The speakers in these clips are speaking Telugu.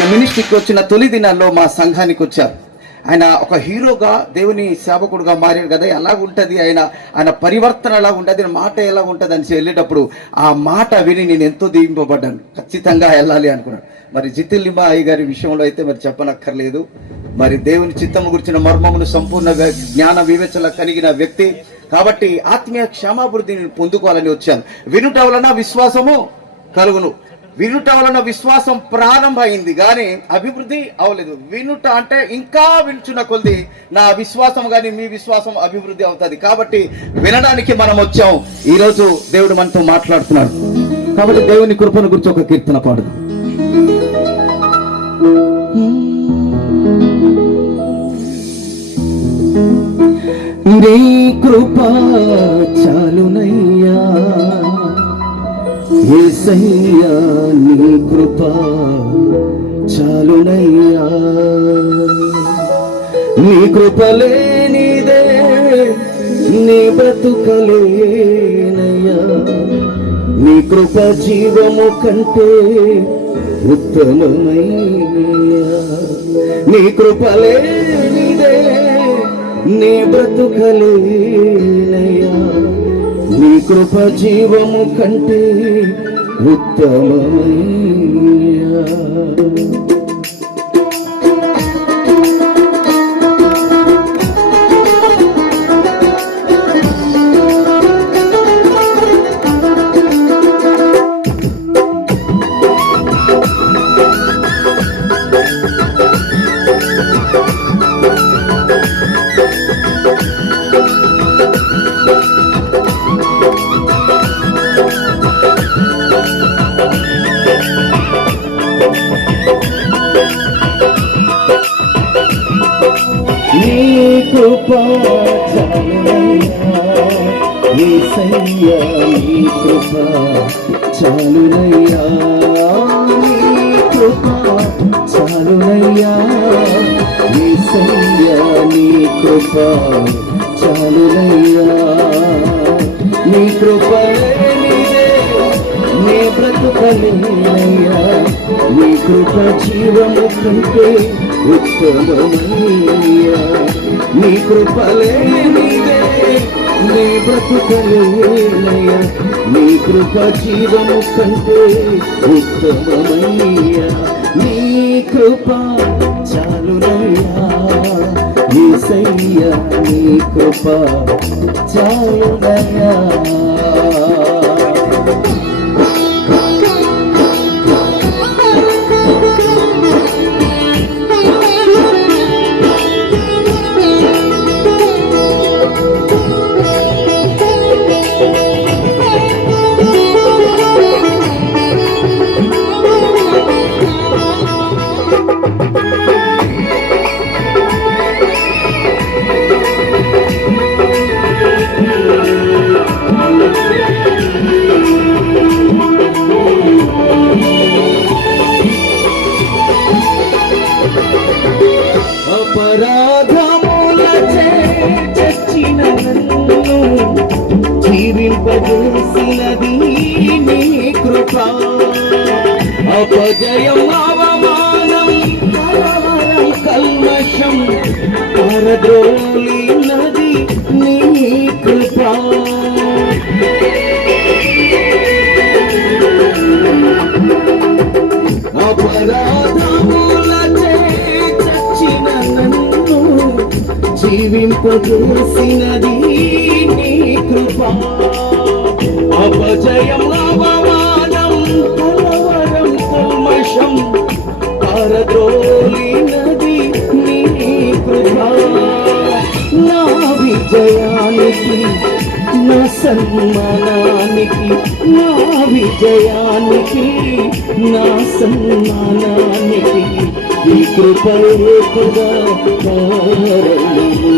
ఆయన మినిస్ట్రీకి వచ్చిన తొలి దినాల్లో మా సంఘానికి వచ్చారు. ఆయన ఒక హీరోగా దేవుని సేవకుడుగా మారాడు కదా, ఎలా ఉంటుంది ఆయన పరివర్తన ఎలా ఉంటుంది, మాట ఎలా ఉంటుంది అని వెళ్ళేటప్పుడు ఆ మాట విని నేను ఎంతో దీవింపబడ్డాను. ఖచ్చితంగా వెళ్ళాలి అనుకున్నాను. మరి జిత్తిలింబ అయ్య గారి విషయంలో అయితే మరి చెప్పనక్కర్లేదు. మరి దేవుని చిత్తము గురించిన మర్మమును సంపూర్ణ జ్ఞాన వివేచన కలిగిన వ్యక్తి కాబట్టి ఆత్మీయ క్షమాభివృద్ధిని పొందుకోవాలని వచ్చాను. వినుట వలన విశ్వాసము కలుగును. వినుట వలన విశ్వాసం ప్రారంభమైంది కానీ అభివృద్ధి అవ్వలేదు. వినుట అంటే ఇంకా వినుచున్న కొద్ది నా విశ్వాసం కానీ మీ విశ్వాసం అభివృద్ధి అవుతుంది. కాబట్టి వినడానికి మనం వచ్చాం. ఈరోజు దేవుడు మనతో మాట్లాడుతున్నాడు. కాబట్టి దేవుని కృపను గురించి ఒక కీర్తన పాడుదాం. నీ కృప చాలునయ్యా యేసయ్యా, నీ కృప చాలునయ్యా. నీ కృప లేనిదే నీ బ్రతుకలేనయ్యా. నీ కృప జీవము కంటే ఉత్తమమయ్యా. నీ కృప లేనిదే నీ బ్రతుకలేనయ్యా. నీ కృప జీవము కంటే ఉత్తమమయ్యా. నీ కృప చాలునయ్యా యేసయ్యా, నీ కృప చాలునయ్యా. నీ కృప చాలునయ్యా యేసయ్యా, నీ కృప చాలునయ్యా. నీ కృప లేనిదే నీ బ్రతుకలేనయ్యా. నీ కృప జీవము కంటే ఉత్తమమయ్యా. నీ కృప లేనిదే నీ బ్రతుకలేనయ్యా. నీ కృప జీవము కంటే ఉత్తమమయ్యా. నీ కృప చాలునయ్యా యేసయ్యా, నీ కృప చాలునయ్యా. అపరాధములచే చచ్చిన నన్ను జీవింపజేసినది నీ కృప. అపజయం అవమానం కలవరం కల్మషం పారద్రోలినది నీ కృప. అపరాధములచే చచ్చిన నన్ను జీవింపజేసినది నీ కృప. అపజయం అవమానం కలవరం కల్మషం పారద్రోలినది నీ కృప. నా విజయానికి నా సన్మానానికి, నా విజయానికి నా సన్మానానికి ఈ కృపయే కదా కారణము.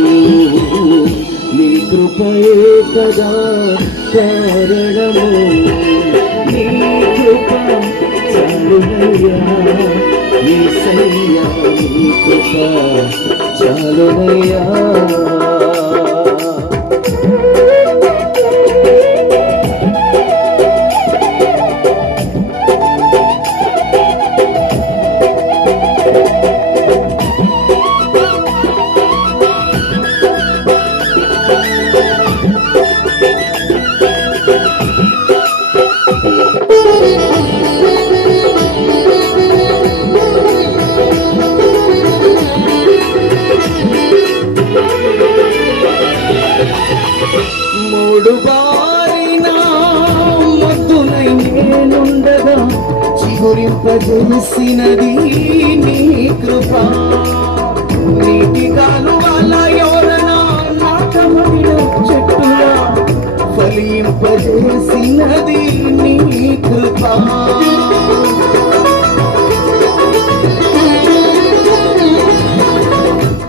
నీ కృపయే కదా కారణము. నీ కృప చాలునయ్యా యేసయ్యా, నీ కృప చాలునయ్యా. చిగురింపజేసినది నీ కృప. నీటి కాలువల యోరన నాటబడిన చెట్టులా ఫలింపజేసినది నీ కృప.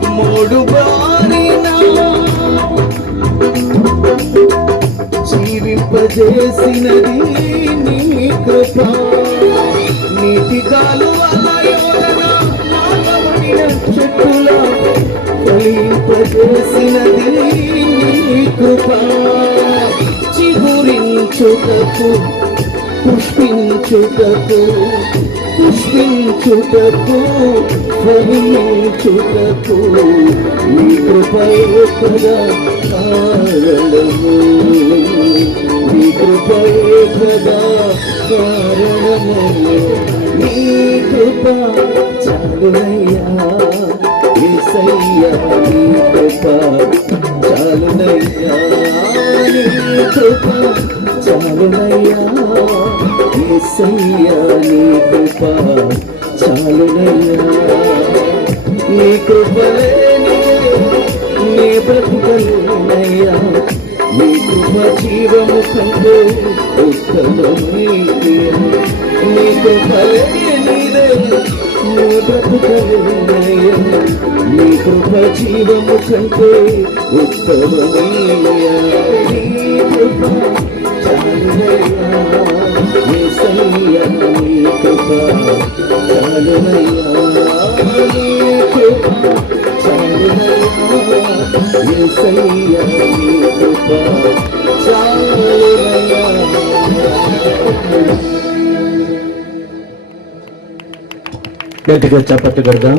మూడు బారిన జీవింపజేసినది నీ కృప. నీటి కాలువల యోరన నాటబడిన చెట్టులా ఫలింపజేసినది నీ కృప. చిగురించుటకు పుష్పించుటకు పుష్పించుటకు ఫలించుటకు నీ కృపయే కదా కారణము. నీ కృపయే కదా కారణము. నీ కృప చాలునయ్యా యేసయ్యా. నీ కృప చాలునయ్యా. నీ కృప చాలునయ్యా యేసయ్యా. నీ కృప చాలునయ్యా. నీ కృప లేని నీ బ్రతుకలేనయ్యా. నీ కృప జీవము కంటే ఉత్తమమైనది. నీ కృప లేనిదే నీ బ్రతుకలేనయ్యా. నీ కృప జీవము కంటే ఉత్తమమైనయ్యా. నీ కృప చాలునయ్యా యేసయ్యా. నీ కృప చాలునయ్యా. నీ కృప చాలునయ్యా యేసయ్యా. నీ కృప చాలునయ్యా. గట్టిగా చప్పట్లు కొడదాం.